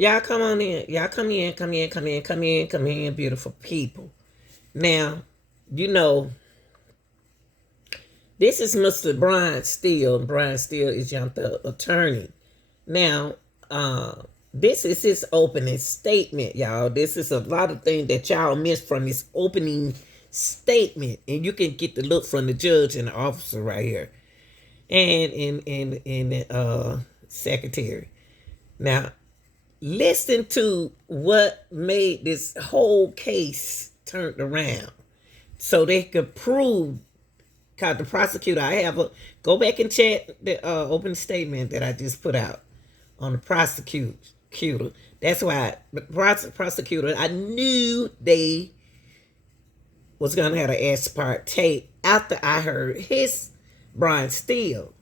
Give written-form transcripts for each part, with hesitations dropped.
Y'all come on in. Y'all come in, come in, come in, come in, come in, beautiful people. Now, you know, this is Mr. Brian Steele. Brian Steele is young the attorney. Now, this is his opening statement, y'all. This is a lot of things that y'all missed from his opening statement. And you can get the look from the judge and the officer right here. And the secretary. Now, listen to what made this whole case turned around so they could prove. Cause the prosecutor, I have a go back and check the open statement that I just put out on the prosecutor. That's why the prosecutor, I knew they was gonna have to ask Parte after I heard his Brian Steele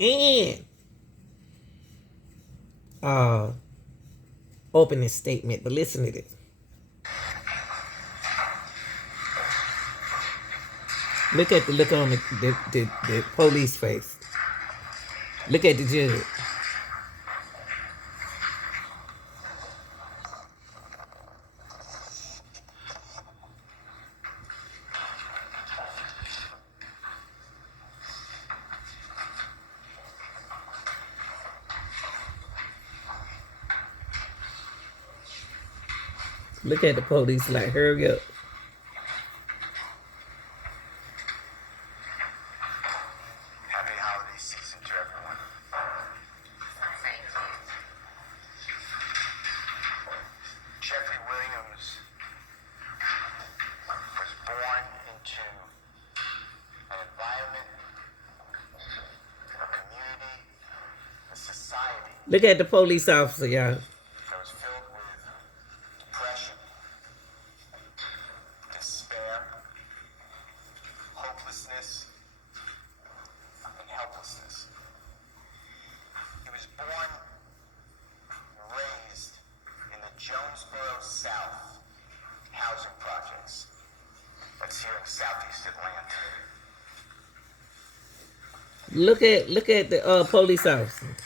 and uh opening statement. But listen to this. Look at the look on the police face. Look at the judge. Look at the police like, hurry up. Happy holiday season to everyone. Jeffrey Williams was born into an environment, a community, a society Look at the police officer, y'all. that was filled with depression, despair, hopelessness, and helplessness. He was born and raised in the Jonesboro South housing projects. That's here in southeast Atlanta. Look at the police officer.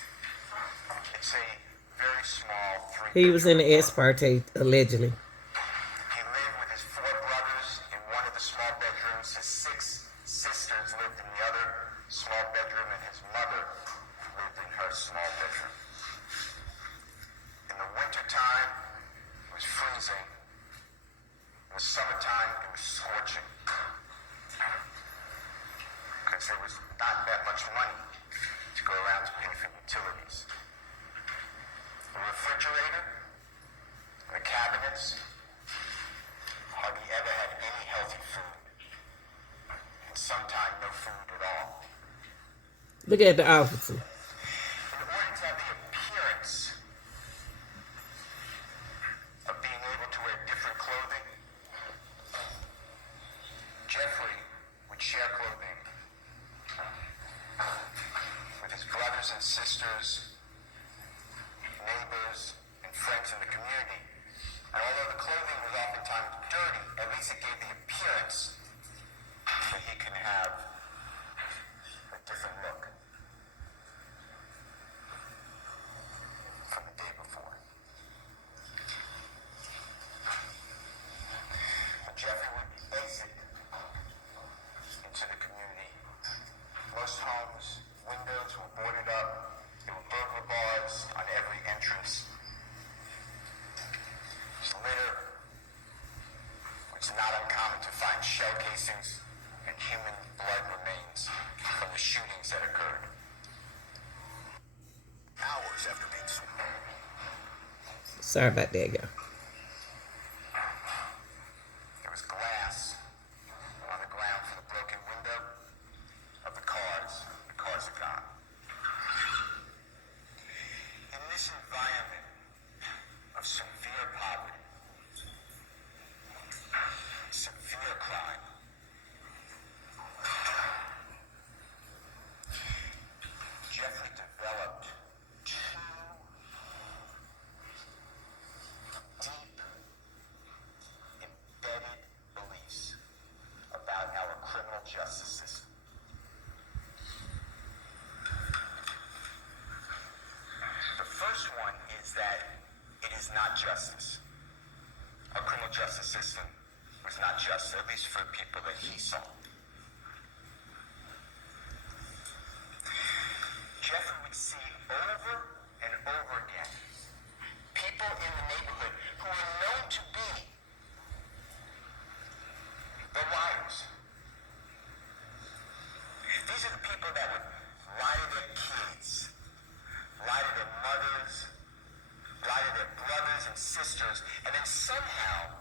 It's a very small He was in the three-bedroom ex parte allegedly. He lived with his 4 brothers in one of the small bedrooms. His 6 sisters lived in the other small bedroom, and his mother lived in her small bedroom. In the wintertime, it was freezing. In the summertime, it was scorching. Because there was not that much money to go around to pay for utilities. The refrigerator, the cabinets, hardly ever had any healthy food. And sometimes no food at all. Look at the officer. In order to have the appearance of being able to wear different clothing, Jeffrey would share clothing with his brothers and sisters, neighbors, and friends in the community. And although the clothing was oftentimes dirty, at least it gave the appearance that he can have a different look from the day before. When Jeffrey would exit into the community, most homes' windows were boarded up. There were burglar bars on every entrance. There's litter, which is not uncommon to find shell casings and human blood remains from the shootings that occurred. Hours after being Sorry about that, y'all. there was glass on the ground from the broken window of the cars. The cars are gone. In this environment of severe poverty, severe crime, Jeffrey developed 2 is not justice. Our criminal justice system was not just, at least for people that he saw. Jeffrey would see over and over again people in the neighborhood who were known to be the liars. These are the people that would lie to their kids, lie to their mothers, lie to their brothers and sisters, and then somehow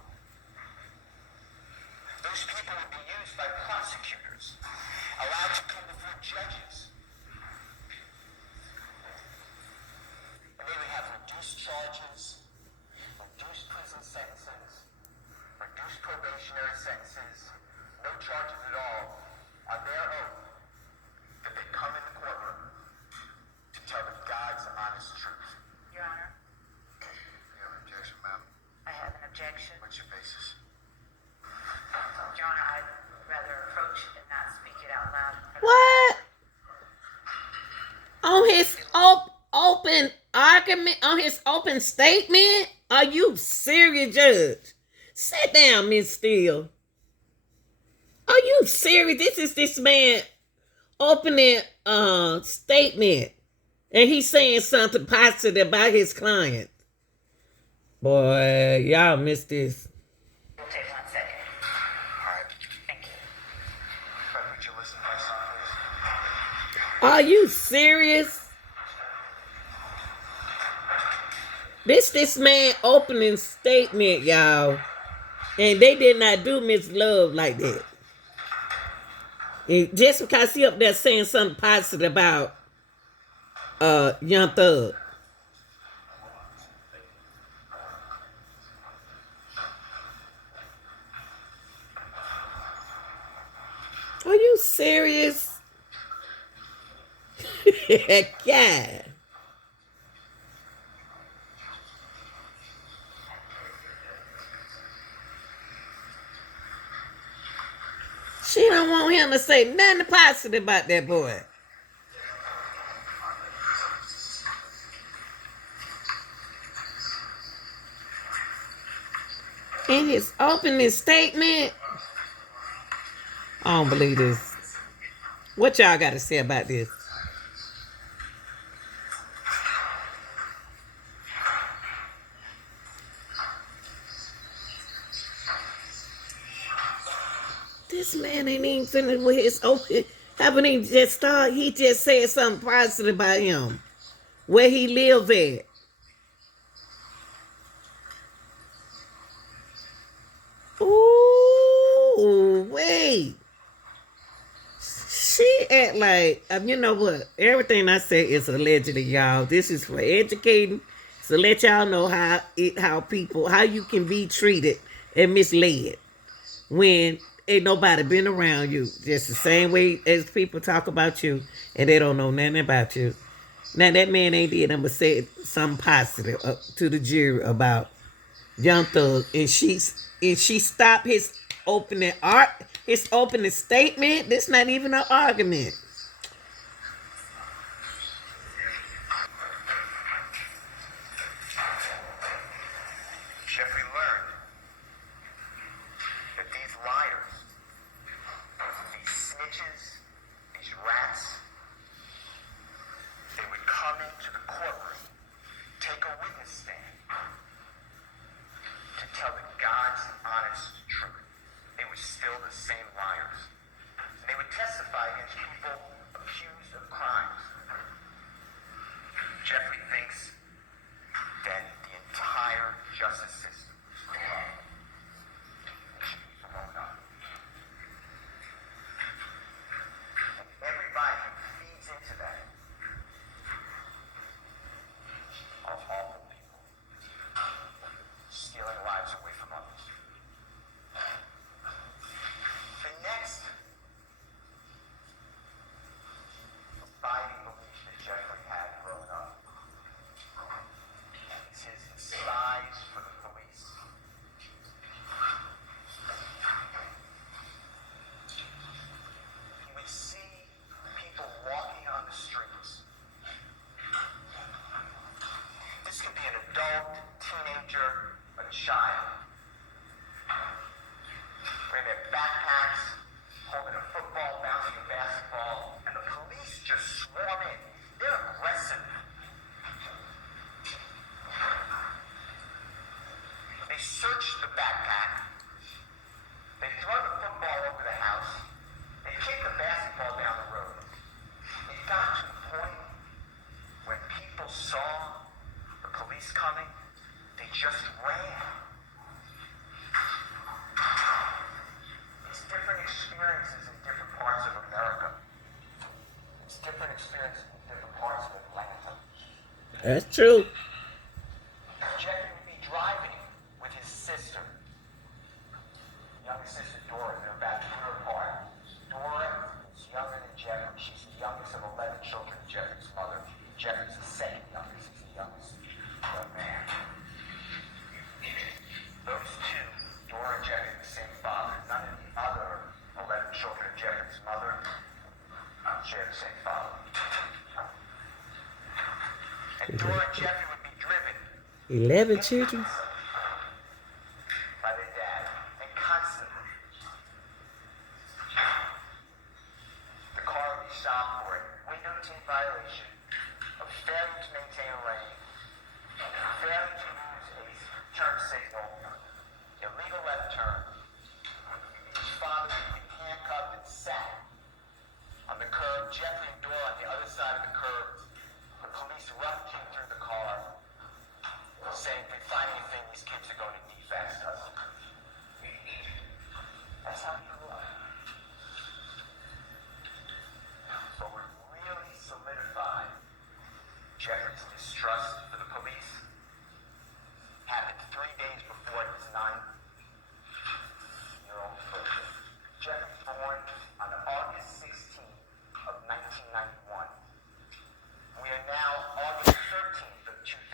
those people would be used by prosecutors, allowed to come before judges. And they would have reduced charges, reduced prison sentences, reduced probationary sentences, no charges at all, on their oath that they come in the courtroom to tell the God's honest truth. Your Honor, You have an objection, ma'am? I have an objection. What's your basis? Your Honor, I'd rather approach it and not speak it out loud. What? On his open argument, on his open statement? Are you serious, Judge? Sit down, Miss Steele. Are you serious? This is this man opening statement. And he's saying something positive about his client. Boy, y'all missed this. We'll take 1 second. All right. Thank you. If I put your listen by please. Are you serious? This man opening statement, y'all. And they did not do Miss Love like that. And just because he up there saying something positive about Young Thug. Are you serious? God. She don't want him to say nothing positive about that boy. In his opening statement, I don't believe this. What y'all got to say about this? This man ain't even finished with his open. Haven't even just started. He just said something positive about him. Where he live at. Ooh, wait. She act like, you know what? Everything I say is allegedly, y'all. This is for educating. So let y'all know how you can be treated and misled when ain't nobody been around you. Just the same way as people talk about you and they don't know nothing about you. Now that man ain't did nothing but say something positive to the jury about Young Thug, and she stopped his opening statement. This not even an argument. Jeffrey learned that these liars, these snitches, these rats, they would come into the courtroom, take a witness stand to tell the God's honest truth. They were still the same liars. And they would testify against people That's true. Jeffrey would be driving with his sister, youngest sister Dora. They're about a year apart. Dora is younger than Jeffrey. She's the youngest of 11 children, Jeffrey's mother. Jeffrey's the second youngest. He's the youngest young man. Those two, Dora and Jeffrey, are the same father. None of the other 11 children of Jeffrey's mother share the same father. And Dora and Jeffrey would be driven 11 children? by their dad, and constantly. The car would be stopped for a window tint violation, of failing to maintain a lane, failing to use a turn signal, illegal left turn. His father would be handcuffed and sat on the curb. Jeffrey and Dora on the other side of the curb. The police rushed him through the car, saying, if we find anything, these kids are going to defast us. That's how he grew up. But what really solidified Jeffrey's distrust for the police happened 3 days before his 9-year-old birthday. Jeffrey was born on August 16th of 1991. We are now August 13th of 2000.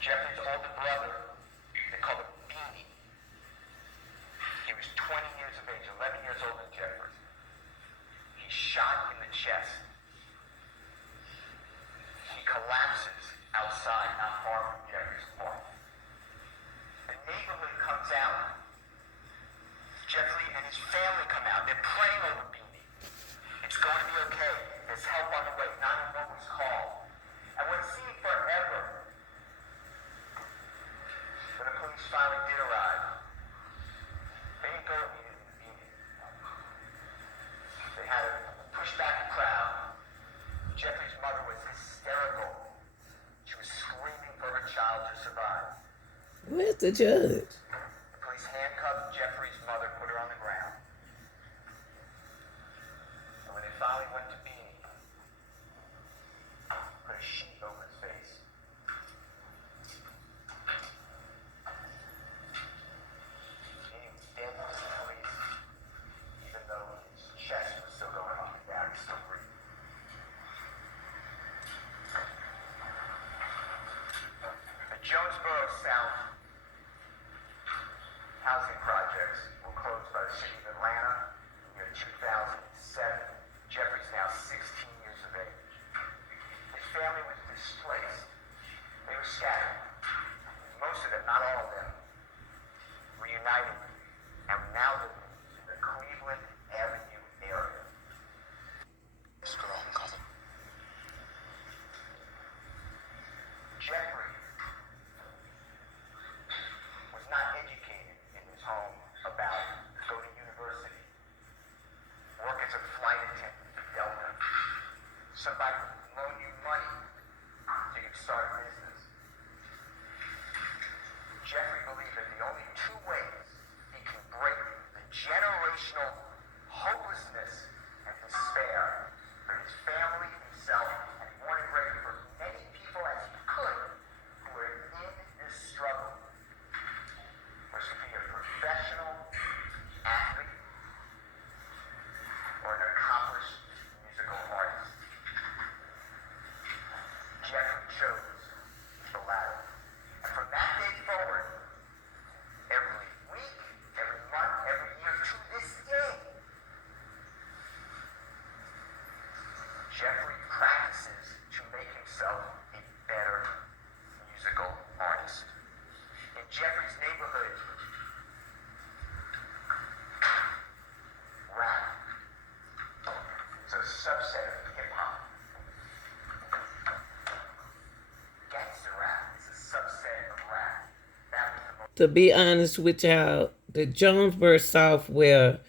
Jeffrey's older brother, they called him Beanie. He was 20 years of age, 11 years older than Jeffrey. He's shot in the chest. He collapses outside, not far from Jeffrey's car. The neighborhood comes out. Jeffrey and his family come out. They're praying over Beanie. It's going to be okay. There's help on the way. 911 was called. And what seemed forever, when the police finally did arrive, they didn't go immediately to Beanie. They had to push back the crowd. Jeffrey's mother was hysterical. She was screaming for her child to survive. Where's the judge? The police handcuffed Jeffrey's mother, put her on the ground. And when they finally went to Beanie, put a sheet over his face. Beanie was dead to the police, even though his chest was still going up and down, he still breathing. The Jonesboro South housing projects were closed by the city of Atlanta in the year 2007. Jeffrey's now 16 years of age. His family was displaced. They were scattered. Most of them, not all of them, reunited and now live in the Cleveland Avenue area. This girl, call him. Jeffrey was not educated in his home about go to university, work as a flight attendant for Delta. Somebody would loan you money so you could start a business. Jeffrey believed that the only two ways he can break the generational hopelessness and despair for his family, himself, and he wanted greater for many people as he could who were in this struggle was to be a professional athlete or an accomplished musical artist. Jeffrey chose the latter. And from that day forward, every week, every month, every year, to this day, Jeffrey practices to make himself a better musical artist. In Jeffrey's neighborhood, rap is a subset of hip-hop. Gangster rap is a subset of rap. That was the most To be honest with y'all, the Jonesboro South where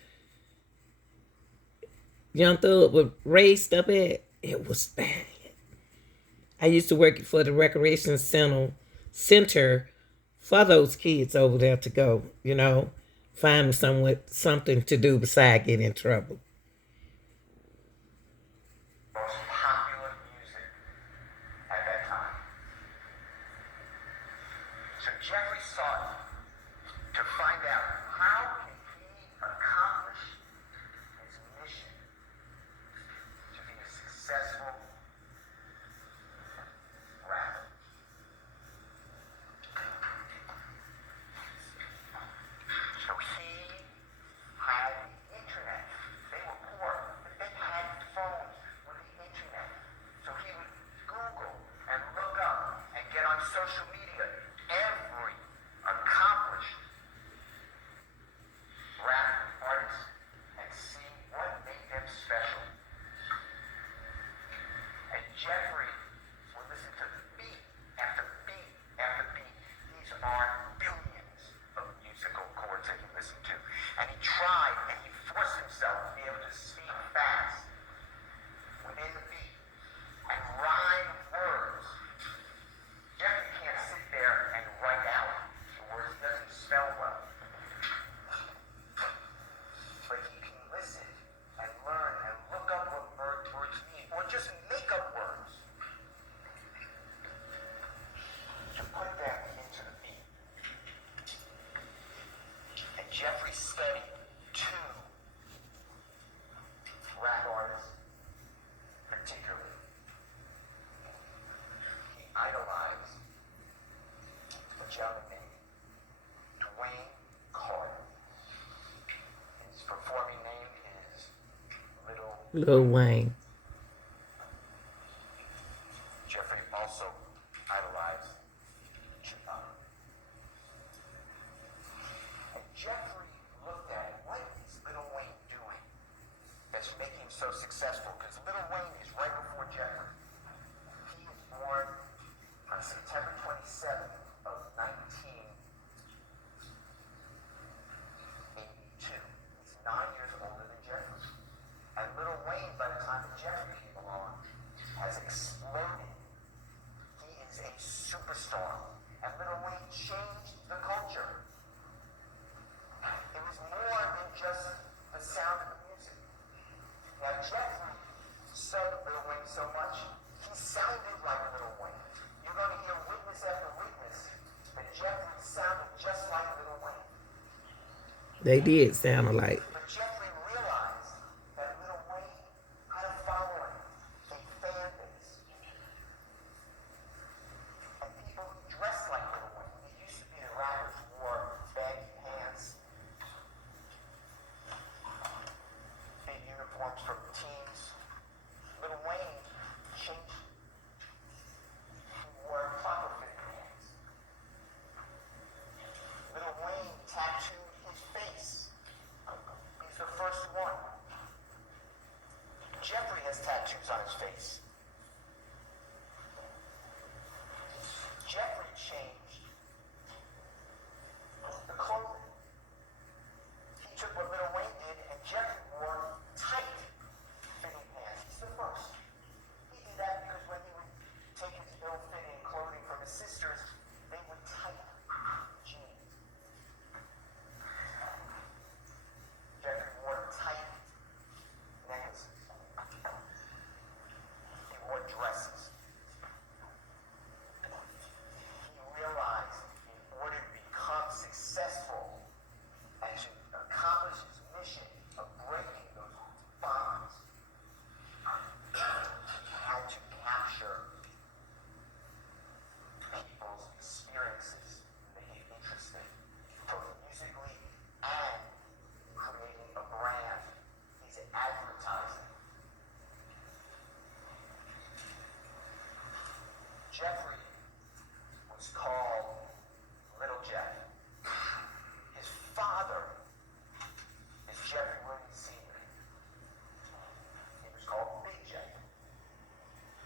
Young Thug was raised up at, it was bad. I used to work for the recreation center for those kids over there to go, find something to do besides get in trouble. popular music at Jeffrey sought to find out how can he accomplish his mission to be a successful rapper. So he had the internet. They were poor, but they had phones with the internet. So he would Google and look up and get on social media every accomplished rap artist and see what made them special. And Jeffrey would listen to beat after beat after beat. These are billions of musical chords that he listened to. And he tried and he forced himself to be able to speak fast within the beat and rhyme words. Jeffrey can't sit there and write out the words. He doesn't spell well. But he can listen and learn and look up what words mean, or just make up words to put them into the beat. And Jeffrey studied two rap artists particularly. He idolized a gentleman named Dwayne Carter. His performing name is Lil Wayne. Jeffrey also idolized Tupac. And Jeffrey looked at what is Lil Wayne doing that's making him so successful? Because Lil Wayne is right before Jeffrey. He was born on September 27th of 1982. He's 9 years older than Jeffrey. And Lil Wayne, by the time that Jeffrey came along, has exploded. He is a superstar. And Lil Wayne changed the culture. It was more than just the sound of the music. Now Jeffrey studied Lil Wayne so much, he sounded like Lil Wayne. You're going to hear witness after witness, but Jeffrey sounded just like Lil Wayne. They did sound alike. But Jeffrey realized that Lil Wayne had a following, a fan base, and people who dressed like Lil Wayne. It used to be the rappers wore baggy pants, big uniforms from teams. Lil Wayne changed. He wore proper fitting pants. Lil Wayne tattooed his face. He's the first one. Jeffrey has tattoos on his face. Jeffrey changed the clothing. He took what Lil Wayne did, and Jeffrey wore tight fitting pants. He's the first. He did that because when he would take his ill-fitting clothing from his sisters, they would tighten jeans. Jeffrey wore tight necklaces. He wore dresses. He realized in order to become successful and to accomplish his mission of breaking those bonds, he had to capture people's experiences, make it interesting, both musically and creating a brand. He's advertising. Jeffrey was called Little Jeff. His father is Jeffrey Williams Sr. He was called Big Jeff.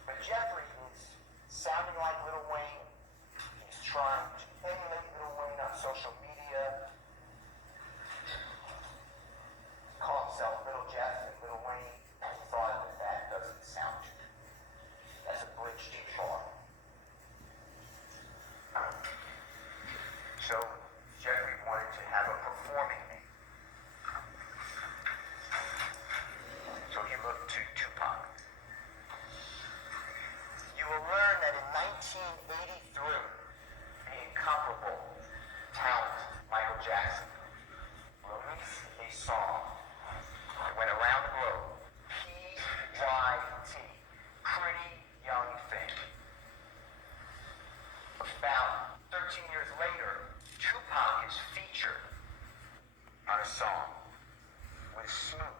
But Jeffrey is sounding like Lil Wayne. He's trying to emulate Lil Wayne on social media. Call himself Little Jeff, and Lil Wayne thought that that doesn't sound too good. That's a bridge too far. So Jeffrey wanted to have a performing name. So he looked to Tupac. You will learn that in 1983, the the incomparable talent Michael Jackson released a song that went around the globe. P.Y.T. Pretty Young Thing. About 13 years later, Tupac is featured on a song with Snoop.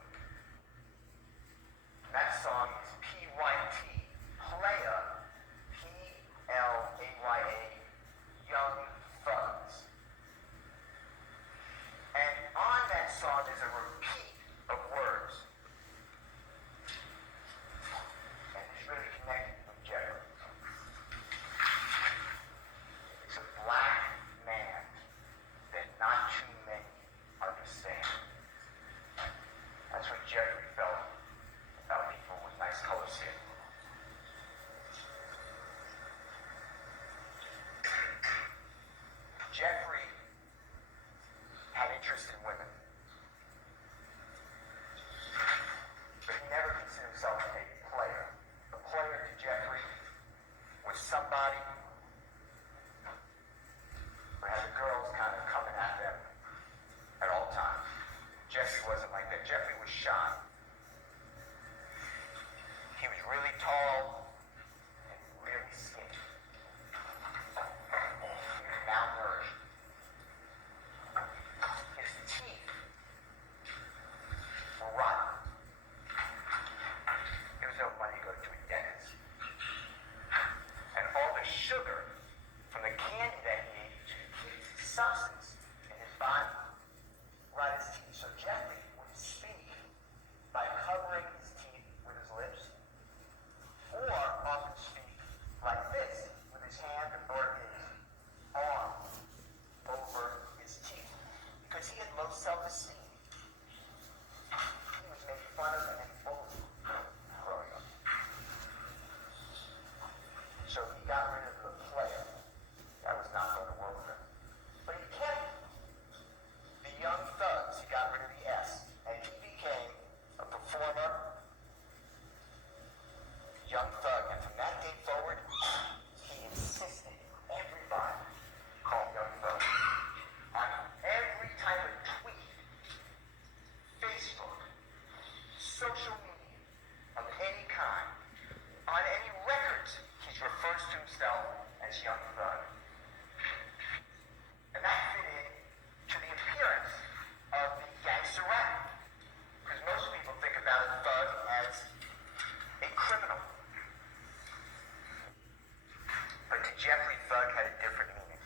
That song is P.Y.T. Playa, P-L-A-Y-A, Young Thugs. And on that song is a repeat of words. And it's really connected with Jeffrey. It's a black man that not too many understand. That's what Jeffrey felt about people with nice color skin. Jeffrey had interest in women, but he never considered himself a player. A player to Jeffrey was somebody who had the girls kind of coming at them at all times. Jeffrey wasn't like that. Jeffrey was shy. He was really tall and really skinny. He was malnourished. His teeth were rotten. There was no money to go to a dentist. And all the sugar from the candy that he ate kept substance in his body. Right his teeth. So Jeffrey would speak by covering his teeth with his lips, or often speak like this with his hand or his arm over his teeth, because he had low self-esteem. He was made fun of and bullied growing up. So he got rid of the player. That was not going to work for him. But he kept the young thugs. He got rid of the S, and he became a performer, young thug. And from that day forward, he insisted everybody call him Young Thug. On every type of tweet, Facebook, social media of any kind, on any records, he refers to himself as Young Thug. And that fit in to the appearance of the gangster rap. Because most people think about a thug as a criminal. But to Jeffrey, thug had a different meaning.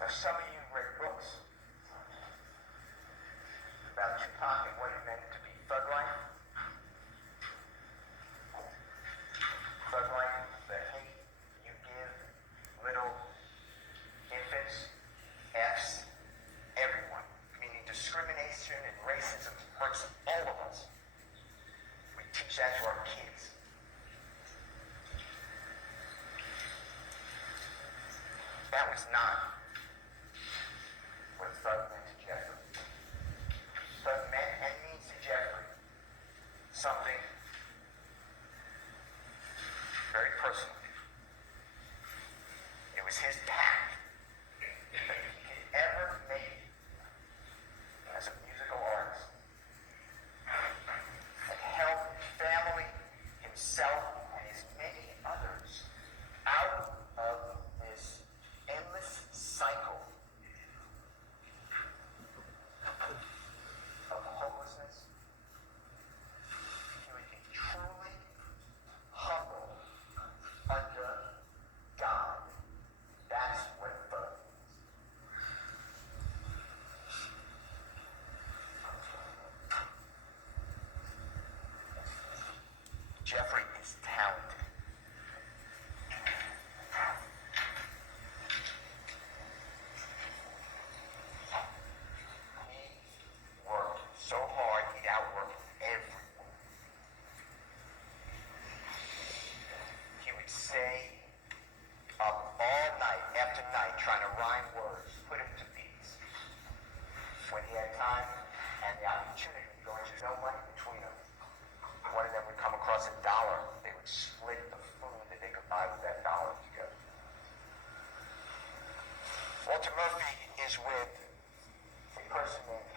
Now, some of you read books about Tupac and what it meant to be thug life. Thug life, the hate you give little infants, F's, everyone. Meaning discrimination and racism hurts all of us. We teach that to our kids. That was not what thug meant to Jeffrey. Thug meant and means to Jeffrey something very personal. It was his path that he could ever make as a musical artist. And help family, himself, and his many others out of this endless cycle of hopelessness. He would be truly humble under God. That's what thug is. Jeffrey is talented. He worked so hard, he outworked everyone. He would stay up all night after night trying to rhyme words, put them to beats. When he had time and the opportunity to go into no money between them, one of them would come across $1 Mr. Murphy is with a person that